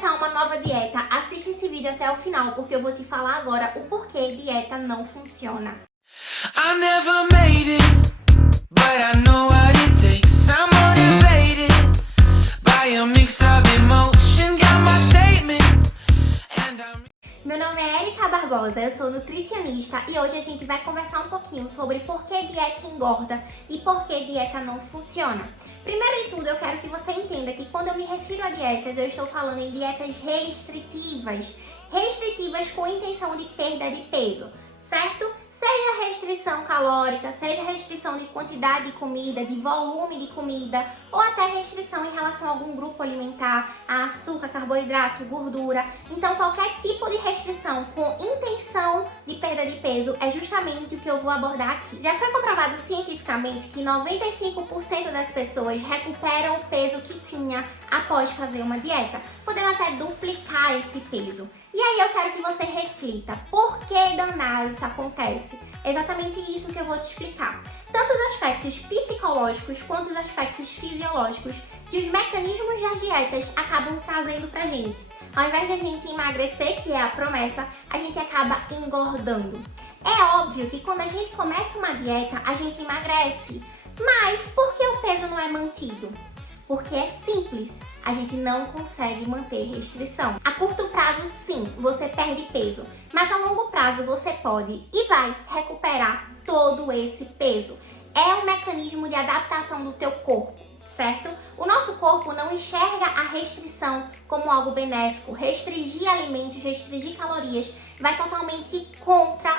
começar uma nova dieta, assiste esse vídeo até o final, porque eu vou te falar agora o porquê dieta não funciona. I never made it, but I know what it takes. I'm motivated by a mix of emotion. Got my statement, and I'm... Meu nome é Erika Barbosa, eu sou nutricionista e hoje a gente vai conversar um pouquinho sobre por que dieta engorda e por que dieta não funciona. Primeiro de tudo, eu quero que você entenda que quando eu me refiro a dietas, eu estou falando em dietas restritivas. Restritivas com intenção de perda de peso, certo? Seja restrição calórica, seja restrição de quantidade de comida, de volume de comida, ou até restrição em relação a algum grupo alimentar, a açúcar, carboidrato, gordura. Então, qualquer tipo de restrição com intenção de perda de peso é justamente o que eu vou abordar aqui. Já foi comprovado cientificamente que 95% das pessoas recuperam o peso que tinha após fazer uma dieta, podendo até duplicar esse peso. E aí eu quero que você reflita, por que danado isso acontece? É exatamente isso que eu vou te explicar. Tanto os aspectos psicológicos quanto os aspectos fisiológicos que os mecanismos das dietas acabam trazendo pra gente. Ao invés de a gente emagrecer, que é a promessa, a gente acaba engordando. É óbvio que quando a gente começa uma dieta, a gente emagrece. Mas por que o peso não é mantido? Porque é simples, a gente não consegue manter restrição. A curto prazo, sim, você perde peso, mas a longo prazo você pode e vai recuperar todo esse peso. É um mecanismo de adaptação do teu corpo, certo? O nosso corpo não enxerga a restrição como algo benéfico. Restringir alimentos, restringir calorias vai totalmente contra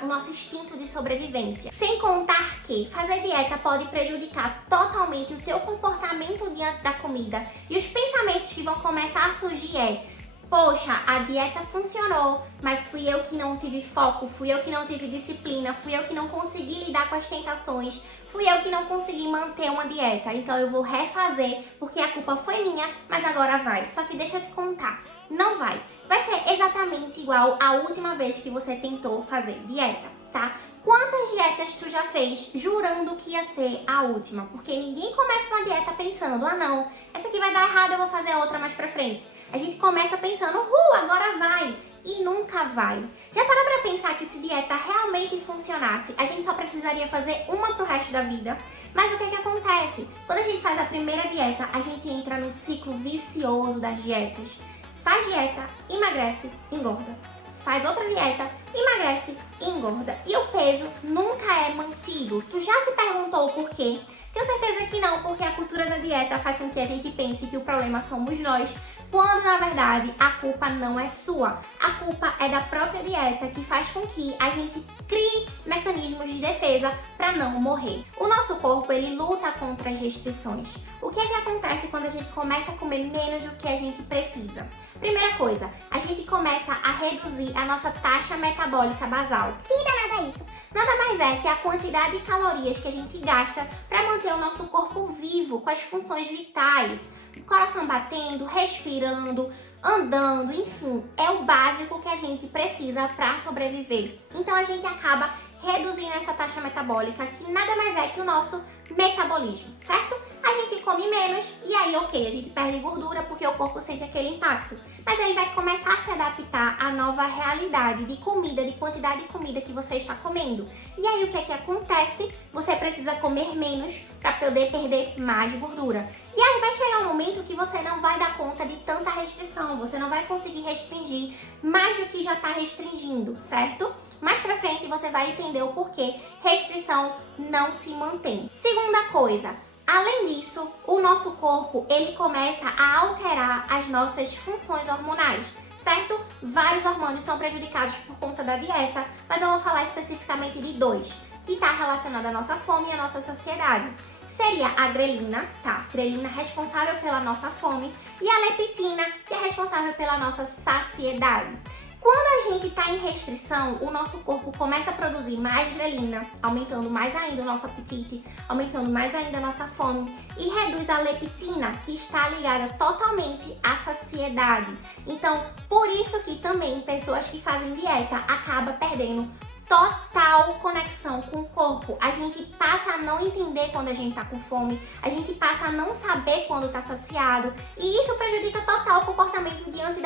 o nosso instinto de sobrevivência. Sem contar que fazer dieta pode prejudicar totalmente o teu comportamento diante da comida. E os pensamentos que vão começar a surgir poxa, a dieta funcionou, mas fui eu que não tive foco, fui eu que não tive disciplina, fui eu que não consegui lidar com as tentações, fui eu que não consegui manter uma dieta, então eu vou refazer porque a culpa foi minha, mas agora vai. Só que deixa eu te contar, não vai. Vai ser exatamente igual à última vez que você tentou fazer dieta, tá? Quantas dietas tu já fez jurando que ia ser a última? Porque ninguém começa uma dieta pensando, ah não, essa aqui vai dar errado, eu vou fazer outra mais pra frente. A gente começa pensando, agora vai, e nunca vai. Já parou pra pensar que se dieta realmente funcionasse, a gente só precisaria fazer uma pro resto da vida? Mas o que que acontece? Quando a gente faz a primeira dieta, a gente entra no ciclo vicioso das dietas. Faz dieta, emagrece, engorda. Faz outra dieta, emagrece e engorda. E o peso nunca é mantido. Tu já se perguntou por quê? Tenho certeza que não, porque a cultura da dieta faz com que a gente pense que o problema somos nós, quando na verdade a culpa não é sua. A culpa é da própria dieta que faz com que a gente crie mecanismos de defesa para não morrer. O nosso corpo, ele luta contra as restrições. O que é que acontece quando a gente começa a comer menos do que a gente precisa? Primeira coisa, a gente começa a reduzir a nossa taxa metabólica basal. Que danada é isso? Nada mais é que a quantidade de calorias que a gente gasta para manter o nosso corpo vivo, com as funções vitais, coração batendo, respirando, andando, enfim, é o básico que a gente precisa para sobreviver. Então a gente acaba reduzindo essa taxa metabólica, que nada mais é que o nosso metabolismo, certo? A gente come menos e aí, ok, a gente perde gordura porque o corpo sente aquele impacto. Mas ele vai começar a se adaptar à nova realidade de comida, de quantidade de comida que você está comendo. E aí, o que é que acontece? Você precisa comer menos para poder perder mais gordura. E aí vai chegar um momento que você não vai dar conta de tanta restrição, você não vai conseguir restringir mais do que já está restringindo, certo? Mais pra frente você vai entender o porquê restrição não se mantém. Segunda coisa, além disso, o nosso corpo, ele começa a alterar as nossas funções hormonais, certo? Vários hormônios são prejudicados por conta da dieta, mas eu vou falar especificamente de dois, que está relacionado à nossa fome e à nossa saciedade. Seria a grelina, tá? Grelina responsável pela nossa fome, e a leptina, que é responsável pela nossa saciedade. Quando a gente está em restrição, o nosso corpo começa a produzir mais grelina, aumentando mais ainda o nosso apetite, aumentando mais ainda a nossa fome, e reduz a leptina, que está ligada totalmente à saciedade. Então, por isso que também pessoas que fazem dieta acabam perdendo total conexão com o corpo. A gente passa a não entender quando a gente tá com fome, a gente passa a não saber quando tá saciado, e isso prejudica total o comportamento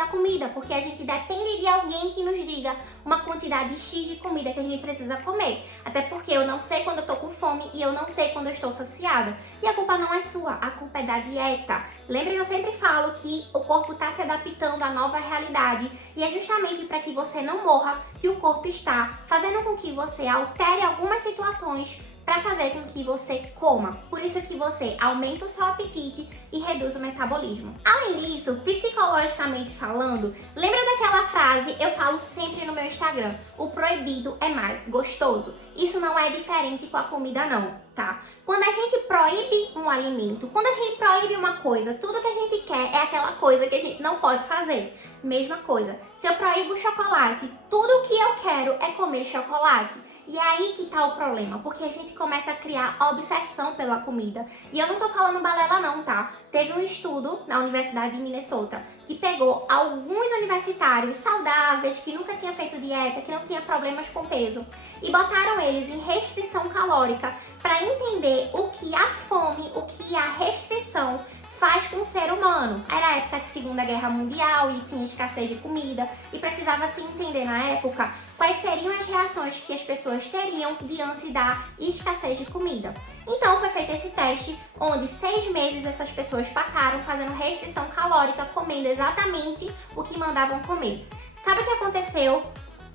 comida, porque a gente depende de alguém que nos diga uma quantidade X de comida que a gente precisa comer. Até porque eu não sei quando eu tô com fome e eu não sei quando eu estou saciada. E a culpa não é sua, a culpa é da dieta. Lembra que eu sempre falo que o corpo está se adaptando à nova realidade e é justamente para que você não morra que o corpo está fazendo com que você altere algumas situações para fazer com que você coma. Por isso que você aumenta o seu apetite e reduz o metabolismo. Além disso, psicologicamente falando, lembra daquela frase, eu falo sempre no meu Instagram, o proibido é mais gostoso. Isso não é diferente com a comida não, tá? Quando a gente proíbe um alimento, quando a gente proíbe uma coisa, tudo que a gente quer é aquela coisa que a gente não pode fazer. Mesma coisa, se eu proíbo o chocolate, tudo que eu quero é comer chocolate. E é aí que tá o problema, porque a gente começa a criar obsessão pela comida. E eu não tô falando balela não, tá? Teve um estudo na Universidade de Minnesota que pegou alguns universitários saudáveis, que nunca tinham feito dieta, que não tinham problemas com peso, e botaram eles em restrição calórica para entender o que a fome, o que a restrição faz com o ser humano. Era a época de Segunda Guerra Mundial e tinha escassez de comida e precisava se entender na época quais seriam as reações que as pessoas teriam diante da escassez de comida. Então foi feito esse teste, onde 6 meses essas pessoas passaram fazendo restrição calórica, comendo exatamente o que mandavam comer. Sabe o que aconteceu?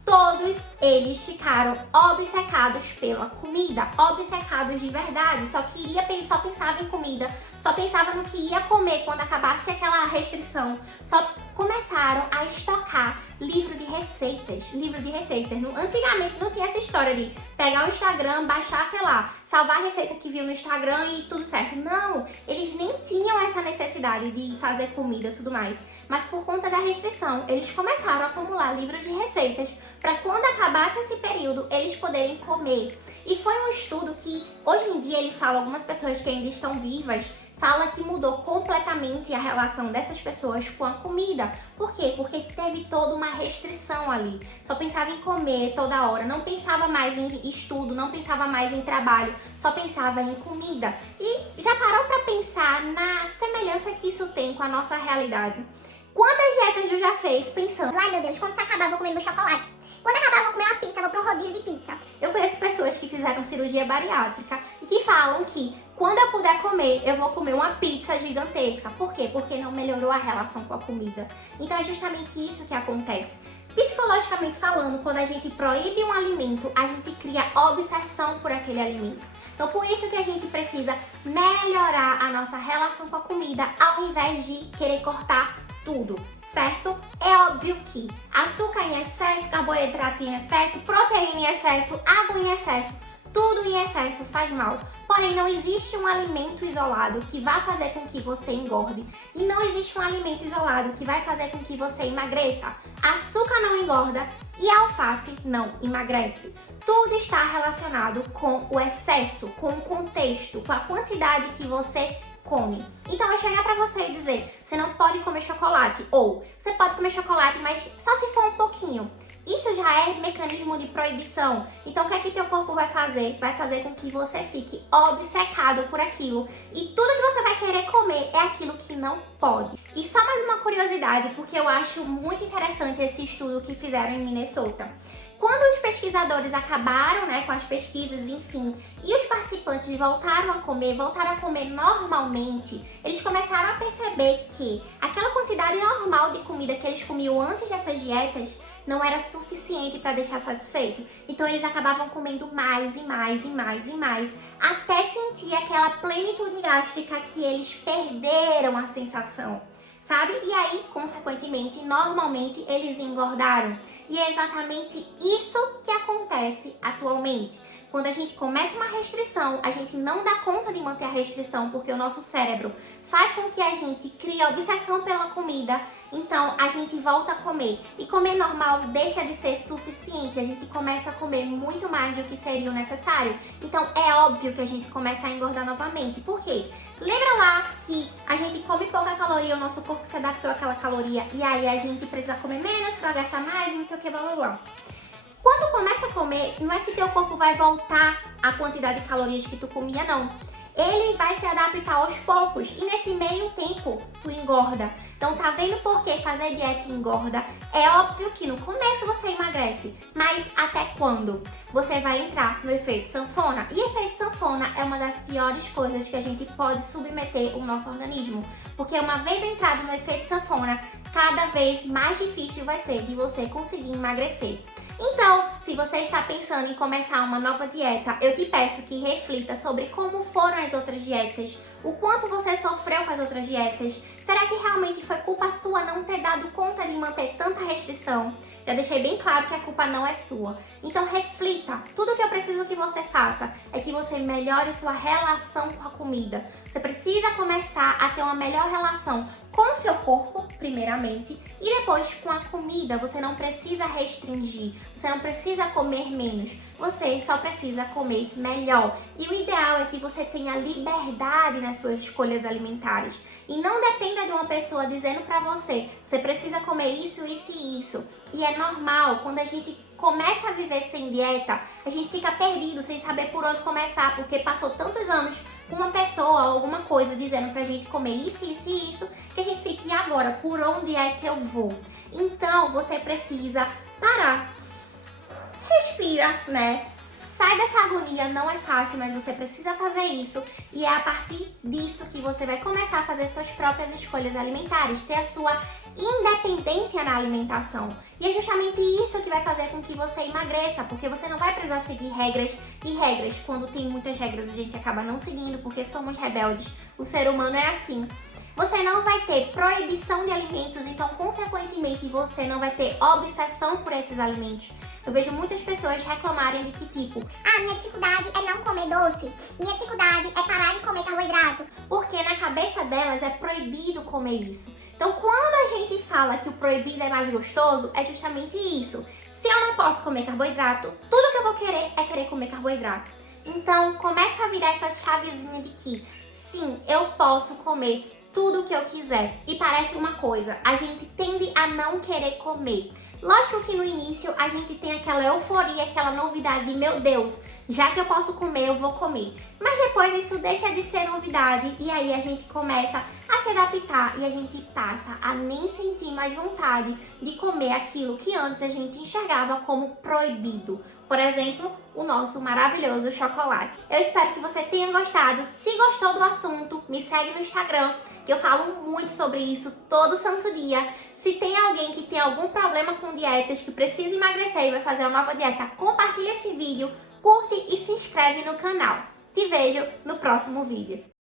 Todos eles ficaram obcecados pela comida, obcecados de verdade, só pensava em comida, só pensava no que ia comer quando acabasse aquela restrição, só começaram a estocar livro de receitas. Antigamente não tinha essa história de pegar o Instagram, baixar, sei lá, salvar a receita que viu no Instagram e tudo certo. Não, eles nem tinham essa necessidade de fazer comida e tudo mais. Mas por conta da restrição, eles começaram a acumular livros de receitas para quando acabasse esse período, eles poderem comer. E foi um estudo que, hoje em dia, eles falam, algumas pessoas que ainda estão vivas, fala que mudou completamente a relação dessas pessoas com a comida. Por quê? Porque teve toda uma restrição ali. Só pensava em comer toda hora, não pensava mais em estudo, não pensava mais em trabalho, só pensava em comida. E já parou para pensar na semelhança que isso tem com a nossa realidade? Quantas dietas eu já fez pensando, ai meu Deus, quando isso acabar eu vou comer meu chocolate. Quando acabar eu vou comer uma pizza, vou para um rodízio de pizza. Eu conheço pessoas que fizeram cirurgia bariátrica e que falam que quando eu puder comer, eu vou comer uma pizza gigantesca. Por quê? Porque não melhorou a relação com a comida. Então é justamente isso que acontece. Psicologicamente falando, quando a gente proíbe um alimento, a gente cria obsessão por aquele alimento. Então por isso que a gente precisa melhorar a nossa relação com a comida, ao invés de querer cortar tudo, certo? É óbvio que açúcar em excesso, carboidrato em excesso, proteína em excesso, água em excesso, tudo em excesso faz mal. Porém, não existe um alimento isolado que vai fazer com que você engorde. E não existe um alimento isolado que vai fazer com que você emagreça. Açúcar não engorda e a alface não emagrece. Tudo está relacionado com o excesso, com o contexto, com a quantidade que você come. Então vai chegar pra você e dizer, você não pode comer chocolate, ou você pode comer chocolate, mas só se for um pouquinho. Isso já é mecanismo de proibição. Então o que é que teu corpo vai fazer? Vai fazer com que você fique obcecado por aquilo. E tudo que você vai querer comer é aquilo que não pode. E só mais uma curiosidade, porque eu acho muito interessante esse estudo que fizeram em Minnesota. Quando os pesquisadores acabaram, com as pesquisas, enfim, e os participantes voltaram a comer normalmente, eles começaram a perceber que aquela quantidade normal de comida que eles comiam antes dessas dietas não era suficiente para deixar satisfeito. Então eles acabavam comendo mais e mais e mais e mais, até sentir aquela plenitude gástrica que eles perderam a sensação, sabe? E aí, consequentemente, normalmente eles engordaram. E é exatamente isso que acontece atualmente. Quando a gente começa uma restrição, a gente não dá conta de manter a restrição porque o nosso cérebro faz com que a gente crie obsessão pela comida, então a gente volta a comer. E comer normal deixa de ser suficiente, a gente começa a comer muito mais do que seria o necessário. Então é óbvio que a gente começa a engordar novamente. Por quê? Lembra lá que a gente come pouca caloria, o nosso corpo se adaptou àquela caloria e aí a gente precisa comer menos para gastar mais e não sei o que, blá blá blá. Quando começa a comer, não é que teu corpo vai voltar à quantidade de calorias que tu comia, não. Ele vai se adaptar aos poucos e nesse meio tempo tu engorda. Então tá vendo por que fazer dieta engorda? É óbvio que no começo você emagrece, mas até quando? Você vai entrar no efeito sanfona. E efeito sanfona é uma das piores coisas que a gente pode submeter o nosso organismo. Porque uma vez entrado no efeito sanfona, cada vez mais difícil vai ser de você conseguir emagrecer. Então, se você está pensando em começar uma nova dieta, eu te peço que reflita sobre como foram as outras dietas, o quanto você sofreu com as outras dietas. Será que realmente foi culpa sua não ter dado conta de manter tanta restrição? Já deixei bem claro que a culpa não é sua. Então reflita. Tudo que eu preciso que você faça é que você melhore sua relação com a comida. Você precisa começar a ter uma melhor relação com o seu corpo, primeiramente, e depois com a comida. Você não precisa restringir, você não precisa comer menos, você só precisa comer melhor. E o ideal é que você tenha liberdade nas suas escolhas alimentares e não dependa de uma pessoa dizendo pra você, você precisa comer isso, isso e isso. E é normal, quando a gente começa a viver sem dieta, a gente fica perdido, sem saber por onde começar, porque passou tantos anos com uma pessoa ou alguma coisa dizendo pra gente comer isso, isso e isso, que a gente fica, e agora, por onde é que eu vou? Então, você precisa parar, respira, né? Sai dessa agonia, não é fácil, mas você precisa fazer isso. E é a partir disso que você vai começar a fazer suas próprias escolhas alimentares, ter a sua independência na alimentação. E é justamente isso que vai fazer com que você emagreça, porque você não vai precisar seguir regras e regras. Quando tem muitas regras, a gente acaba não seguindo, porque somos rebeldes. O ser humano é assim. Você não vai ter proibição de alimentos, então, consequentemente, você não vai ter obsessão por esses alimentos. Eu vejo muitas pessoas reclamarem de que tipo, minha dificuldade é não comer doce. Minha dificuldade é parar de comer carboidrato. porque na cabeça delas é proibido comer isso. Então, quando a gente fala que o proibido é mais gostoso, é justamente isso. Se eu não posso comer carboidrato, tudo que eu vou querer é querer comer carboidrato. Então, começa a virar essa chavezinha de que, sim, eu posso comer tudo o que eu quiser. E parece uma coisa, a gente tende a não querer comer. Lógico que no início a gente tem aquela euforia, aquela novidade de, meu Deus, já que eu posso comer, eu vou comer. Mas depois isso deixa de ser novidade e aí a gente começa a se adaptar e a gente passa a nem sentir mais vontade de comer aquilo que antes a gente enxergava como proibido. Por exemplo, o nosso maravilhoso chocolate. Eu espero que você tenha gostado. Se gostou do assunto, me segue no Instagram, que eu falo muito sobre isso todo santo dia. Se tem alguém que tem algum problema com dietas, que precisa emagrecer e vai fazer uma nova dieta, compartilha esse vídeo, curte e se inscreve no canal. Te vejo no próximo vídeo.